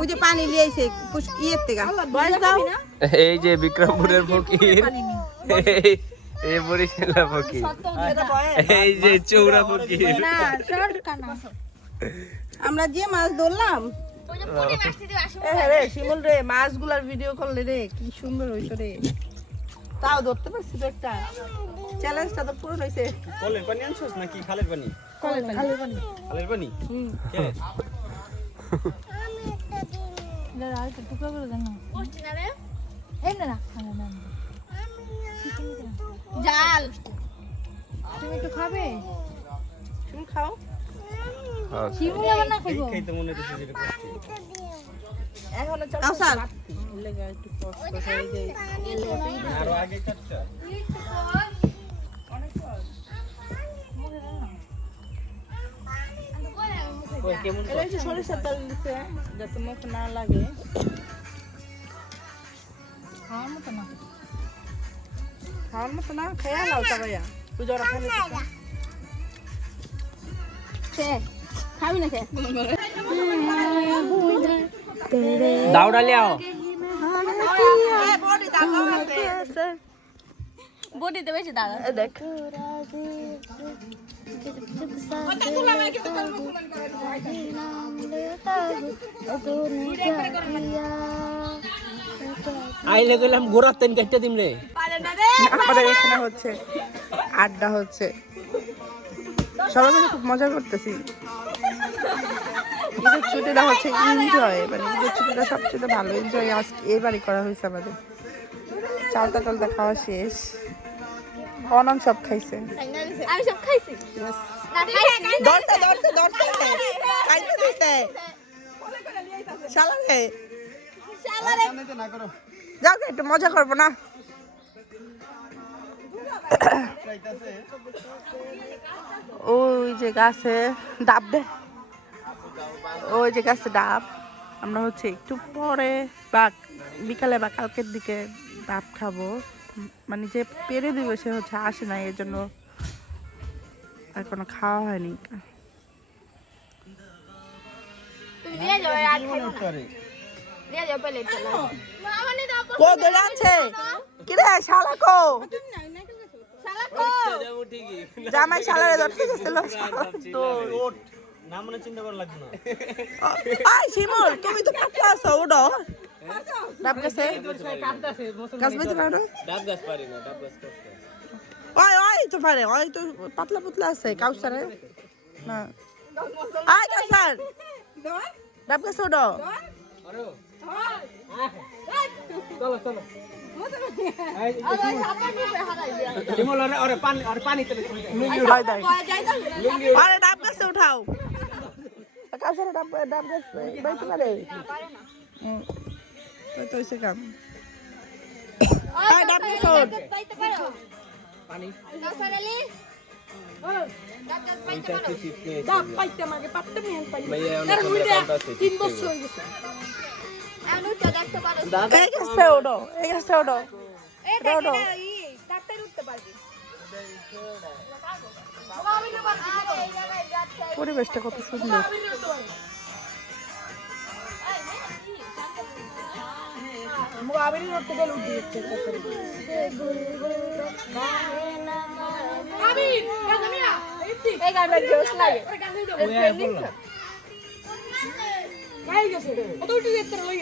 ওই যে পানি লিয়েছে ইয়ের থেকে বয়স দাও এই যে বিক্রমপুরের ফকির এই বরিশালা ফকির এই যে চৌরা ফকির আমরা যে মাছ ধরলাম রে শিমুল রে মাছগুলার ভিডিও করলে রে কি সুন্দর হইছে রে তাও ধরতে পারছি তো একটা চ্যালেঞ্জটা তো পূরণ হইছে কলের পানি আনছস নাকি খালের পানি খালের পানি কে জাল তুমি একটু খাবে তুমি খাও শিমুল আবার না খাইবো খাইতে মনে হচ্ছে যেটা কষ্ট এখন কাউসার লেগা একটু কষ্ট হয়ে যায় আরো আগে কাটটা ওই কেমন এটা হচ্ছে সরিষার তেল দিছে যাতে মুখ না লাগে খাওয়ার মতো না খেয়ে নাও সবাইয়া তুই জরা খাইলে খাবি না খেয়ে দাউড়া লিয়াও বডিতে বেশি দাঁড়া দেখ আইলে গেলাম গোড়ার তেন কেটে দিম রে আমাদের এখানে হচ্ছে আড্ডা হচ্ছে সবাই মিলে খুব মজা করতেছি ঈদের ছুটিটা হচ্ছে এনজয় মানে ঈদের ছুটিটা সবচেয়ে ভালো এনজয় আজকে এবারই করা হয়েছে আমাদের চালতা টালতা খাওয়া শেষ অনন সব খাইছে আমি সব খাইছি না খাইছি দরতে খাইতে দিতে শালা রে না করো যাও একটু মজা করবো না ওই যে গাছে ডাব দে ওই যে গাছে ডাব আমরা হচ্ছে একটু পরে বা বিকালে বা কালকের দিকে ডাব খাবো মানে যে পেরে দিবে সে হচ্ছে আসে না এর জন্য এখনো খাওয়া হয়নি তুমি নিয়ে যাও আর খাইবো না নিয়ে যাও প্লেট কো দলে আছে কি রে শালা কো শালা কো জামাই শালারে ধরতে গেছিল তো ওট নাম মনে চিন্তা করা লাগবে না আই শিমুল তুমি তো পাতলা আছো ওডো ডাব গাছে গাছ বেঁচে পারো ডাব গাছ পারি না ডাব গাছ কষ্ট ওই তো পারে ওই তো পাতলা পাতলা আছে কাউসারে না আই কাউসার ডাব গাছে ওডো চলো চলো হিমল আরে পানি তেলে আরে ডাব গাছে উঠাও কাউসারে ডাব গাছ বেঁচে পারে ওই তো হইছে কাম আই ডাব গাছে ওঠ পাইতে পারো পানি নসরালি ডাব পাইতে পারো ডাব পাইতে আমাকে পাততে মিয়ান পাই ভাইয়া অনেক কথা আছে 3 বছর হয়ে গেছে আনু তো দেখতে পারো এই গাছে ওঠো এই গাছে ওঠো এই দেখো ই ডাক্তার উঠতে পারবি পরিবেশটা কত সুন্দর মুআবির রোড থেকে লুট দিচ্ছে আবির গামিয়া এই গানটা জোশ লাগে গাই গেছে কত উঠে যেতে লই